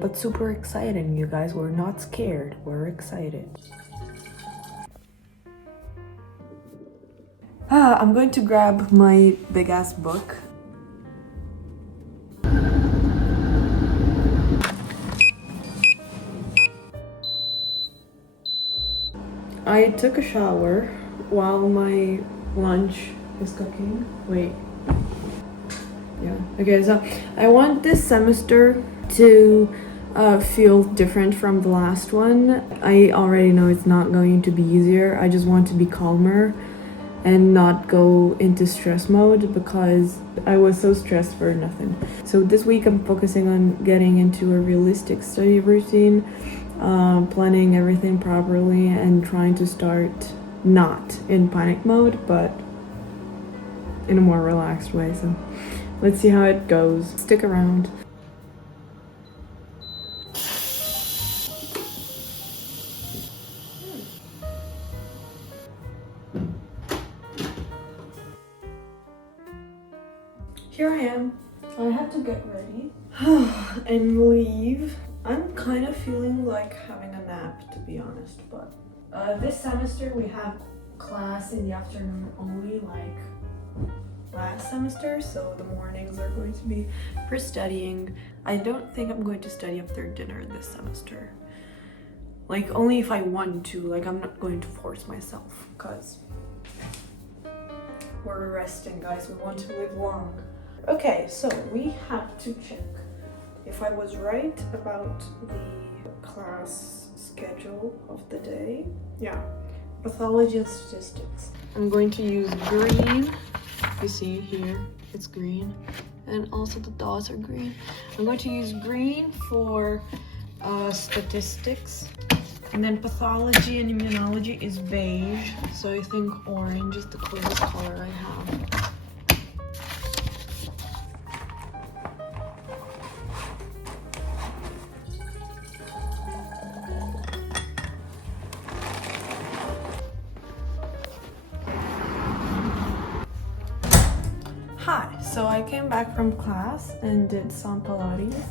but super exciting, you guys. We're not scared, we're excited. I'm going to grab my big ass book. I took a shower while my lunch was cooking. Wait. Yeah. Okay, so I want this semester to feel different from the last one. I already know it's not going to be easier. I just want to be calmer and not go into stress mode because I was so stressed for nothing. So this week I'm focusing on getting into a realistic study routine, planning everything properly, and trying to start not in panic mode, but in a more relaxed way. So let's see how it goes. Stick around. Here I am. I have to get ready and leave. I'm kind of feeling like having a nap, to be honest, but this semester we have class in the afternoon only, like last semester, so the mornings are going to be for studying. I don't think I'm going to study after dinner this semester. Like, only if I want to. Like, I'm not going to force myself, because we're resting, guys. We want to live long. Okay, so we have to check if I was right about the class schedule of the day. Yeah, pathology and statistics. I'm going to use green. You see here, it's green. And also the dots are green. I'm going to use green for statistics. And then pathology and immunology is beige. So I think orange is the closest color I have. Hi, so I came back from class and did some Pilates,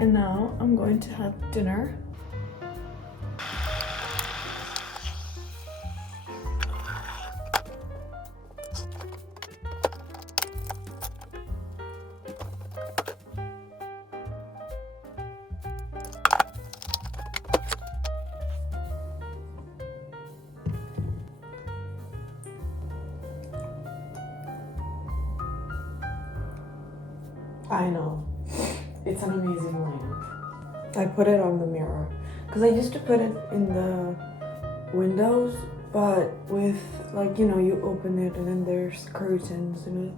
and now I'm going to have dinner. I know, it's an amazing lamp. I put it on the mirror because I used to put it in the windows, but with, like, you know, you open it and then there's curtains and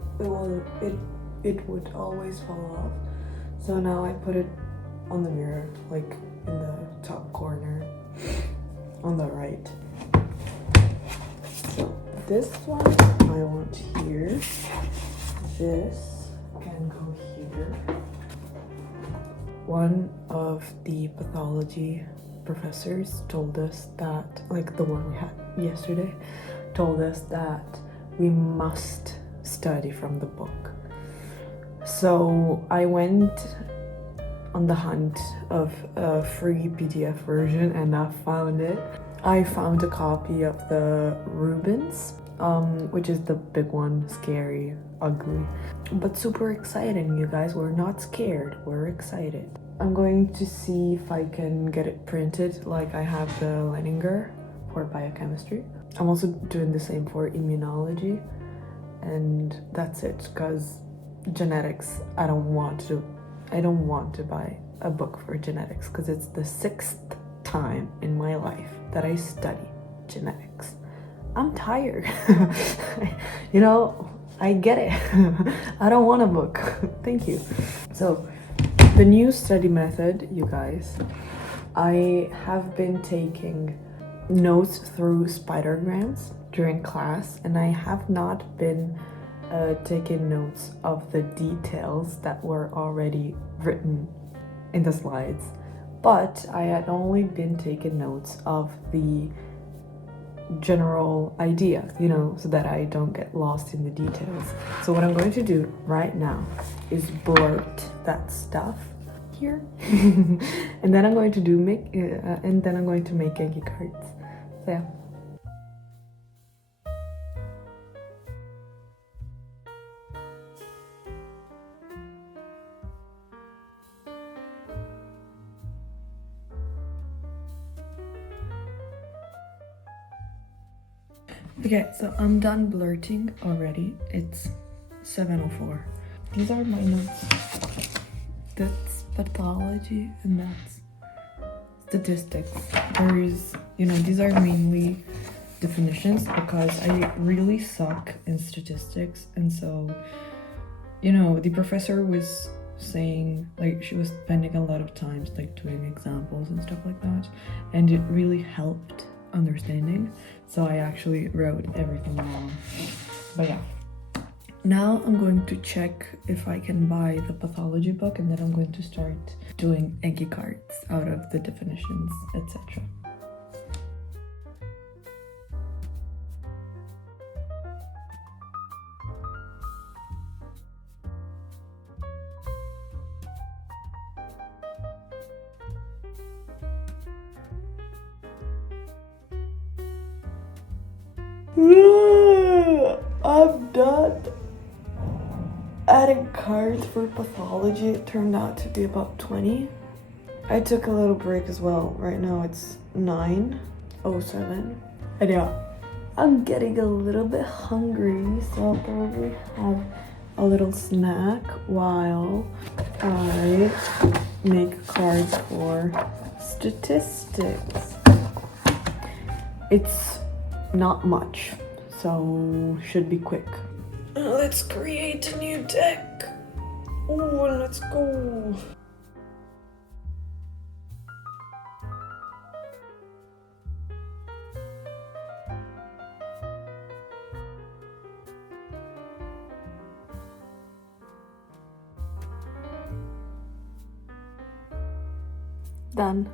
it would always fall off. So now I put it on the mirror, like in the top corner on the right. So this one I want here. This can go here. One of the pathology professors told us that, like the one we had yesterday, told us that we must study from the book. So I went on the hunt of a free PDF version and I found it. I found a copy of the Rubens, which is the big one, scary, ugly, but super exciting, you guys. We're not scared, we're excited. I'm going to see if I can get it printed like I have the Leninger for biochemistry. I'm also doing the same for immunology, and that's it, because genetics, I don't want to buy a book for genetics because it's the 6th time in my life that I study genetics. I'm tired. You know, I get it. I don't want a book. Thank you. So the new study method, you guys, I have been taking notes through spidergrams during class, and I have not been taking notes of the details that were already written in the slides, but I had only been taking notes of the general idea, you know, so that I don't get lost in the details. So what I'm going to do right now is blurt that stuff here. And then I'm going to make Genki cards. So yeah. Okay, so I'm done blurting already. It's 7:04. These are my notes. That's pathology and that's statistics. There's, these are mainly definitions because I really suck in statistics, and so, the professor was saying, like, she was spending a lot of time like doing examples and stuff like that, and it really helped understanding. So I actually wrote everything down. But yeah, now I'm going to check if I can buy the pathology book, and then I'm going to start doing Enki cards out of the definitions, etc. I'm done adding cards for pathology. It turned out to be about 20. I took a little break as well. Right now it's 9:07. And yeah, I'm getting a little bit hungry, so I'll probably have a little snack while I make cards for statistics. It's not much, so should be quick. Let's create a new deck. Oh, let's go. Done.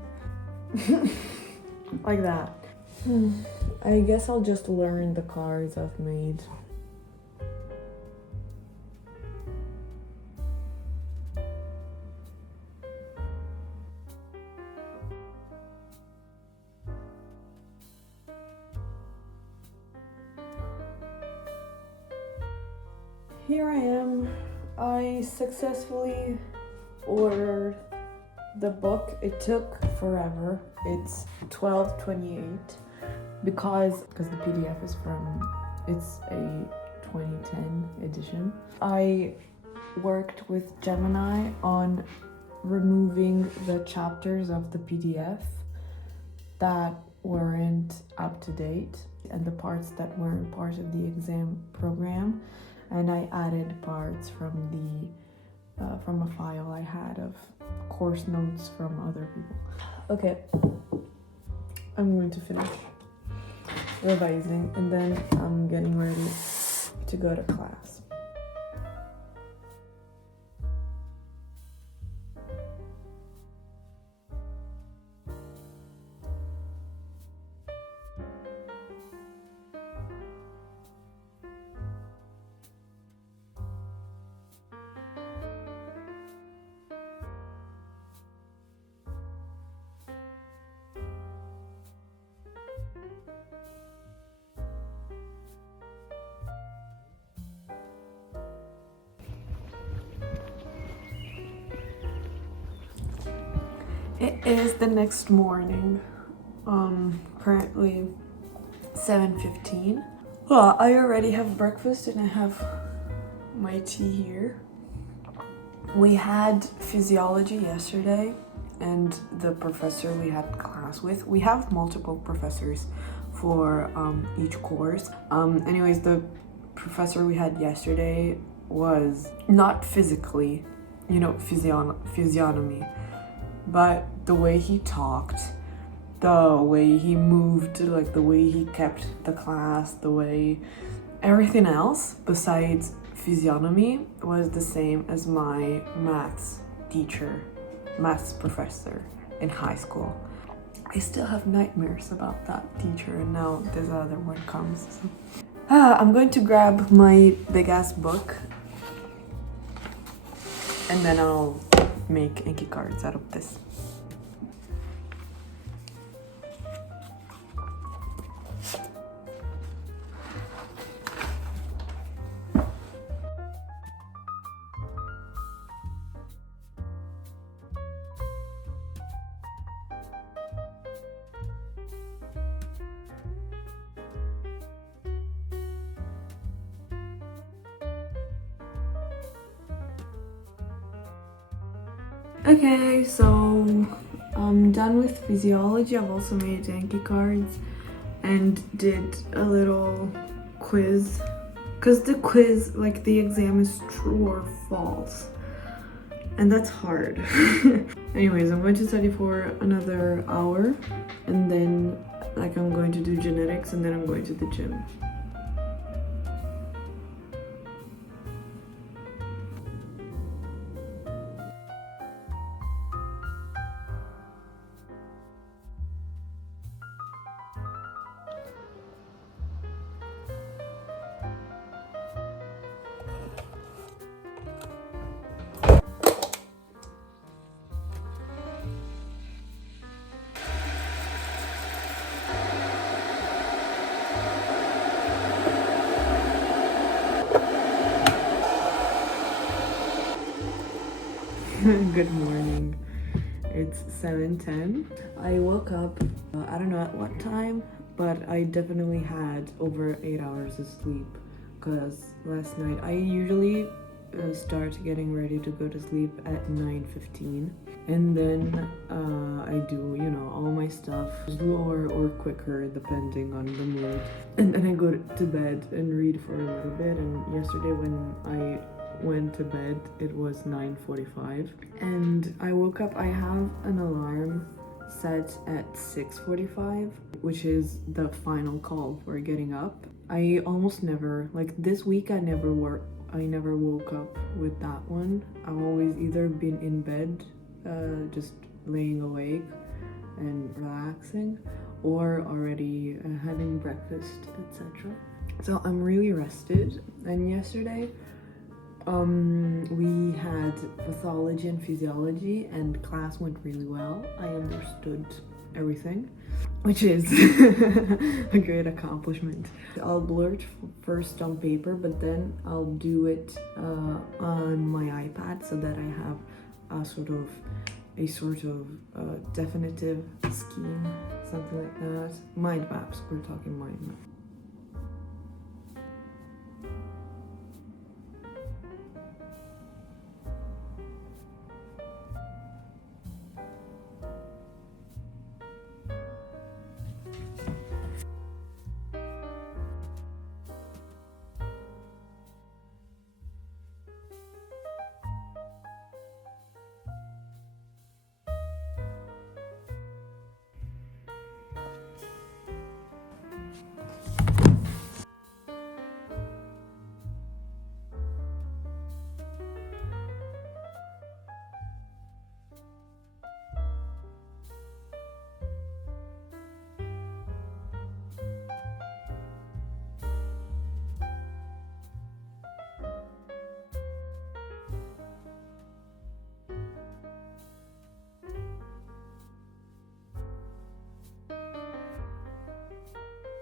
Like that. I guess I'll just learn the cards I've made. Here I am. I successfully ordered the book. It took forever. It's 12.28 because the PDF is it's a 2010 edition. I worked with Gemini on removing the chapters of the PDF that weren't up to date and the parts that weren't part of the exam program, and I added parts from a file I had of course notes from other people. Okay, I'm going to finish revising and then I'm getting ready to go to class. It is the next morning, currently 7:15. Well, I already have breakfast and I have my tea here. We had physiology yesterday and the professor we had class with, we have multiple professors for each course. Anyways, the professor we had yesterday was not physically, physiognomy, but the way he talked, the way he moved, like the way he kept the class, the way everything else besides physiognomy was the same as my maths professor in high school. I still have nightmares about that teacher, and now this other one comes. So. I'm going to grab my big ass book and then I'll make Enki cards out of this. Okay, so I'm done with physiology. I've also made Enki cards and did a little quiz, because the quiz, like the exam, is true or false, and that's hard. Anyways, I'm going to study for another hour, and then like I'm going to do genetics, and then I'm going to the gym. Good morning. It's 7:10. I woke up, I don't know at what time, but I definitely had over 8 hours of sleep, because last night I usually start getting ready to go to sleep at 9:15, and then I do, you know, all my stuff slower or quicker depending on the mood, and then I go to bed and read for a little bit. And yesterday when I went to bed, it was 9:45, and I woke up. I have an alarm set at 6:45, which is the final call for getting up. I almost never, like this week, I never woke up with that one. I've always either been in bed, just laying awake and relaxing, or already having breakfast, etc. So I'm really rested. And yesterday we had pathology and physiology, and class went really well. I understood everything, which is a great accomplishment. I'll blurt first on paper, but then I'll do it on my iPad so that I have a sort of definitive scheme, something like that. Mind maps, we're talking mind maps.